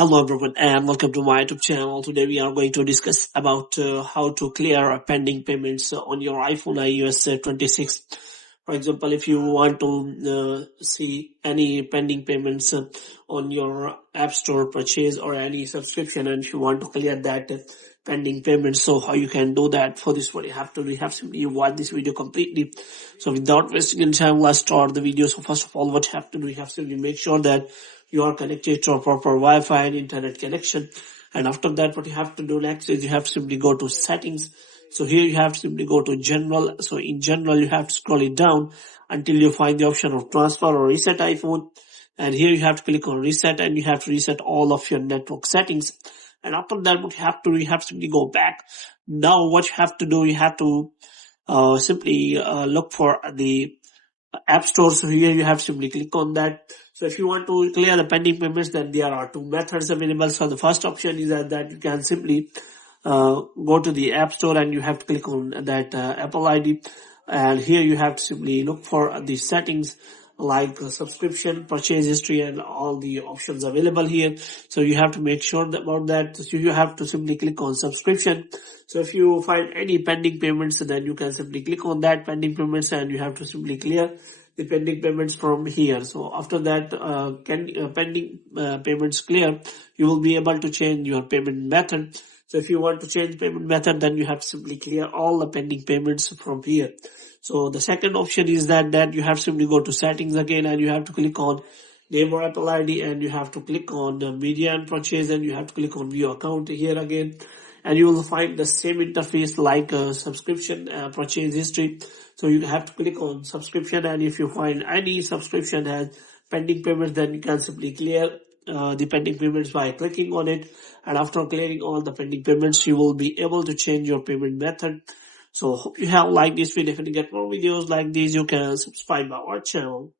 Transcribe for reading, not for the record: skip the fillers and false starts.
Hello everyone and welcome to my YouTube channel. Today we are going to discuss about how to clear pending payments on your iPhone iOS 26. For example, if you want to see any pending payments on your App Store purchase or any subscription, and if you want to clear that pending payments, so how you can do that. For this, what you have to do, you have simply watch this video completely. So without wasting any time, let's start the video. So first of all, what you have to do, you have to make sure that you are connected to a proper Wi-Fi and internet connection. And after that, what you have to do next is you have to simply go to settings. So here you have to simply go to general. So in general, you have to scroll it down until you find the option of transfer or reset iPhone. And here you have to click on reset and you have to reset all of your network settings. And after that, what you have to simply go back. Now what you have to do, you have to simply look for the App Store. So here you have to simply click on that. So if you want to clear the pending payments, then there are two methods available. So the first option is that you can simply go to the App Store and you have to click on that Apple ID. And here you have to simply look for the settings like subscription, purchase history, and all the options available here. So you have to make sure about that. So you have to simply click on subscription. So if you find any pending payments, then you can simply click on that pending payments and you have to simply clear the pending payments from here. So after that pending payments clear, you will be able to change your payment method. So if you want to change payment method, then you have to simply clear all the pending payments from here. So the second option is that you have to simply go to settings again and you have to click on name or Apple ID and you have to click on media and purchase and you have to click on view account here again. And you will find the same interface like subscription, purchase history. So you have to click on subscription, and if you find any subscription has pending payments, then you can simply clear the pending payments by clicking on it. And after clearing all the pending payments, you will be able to change your payment method. So hope you have liked this video. If you get more videos like these, you can subscribe our channel.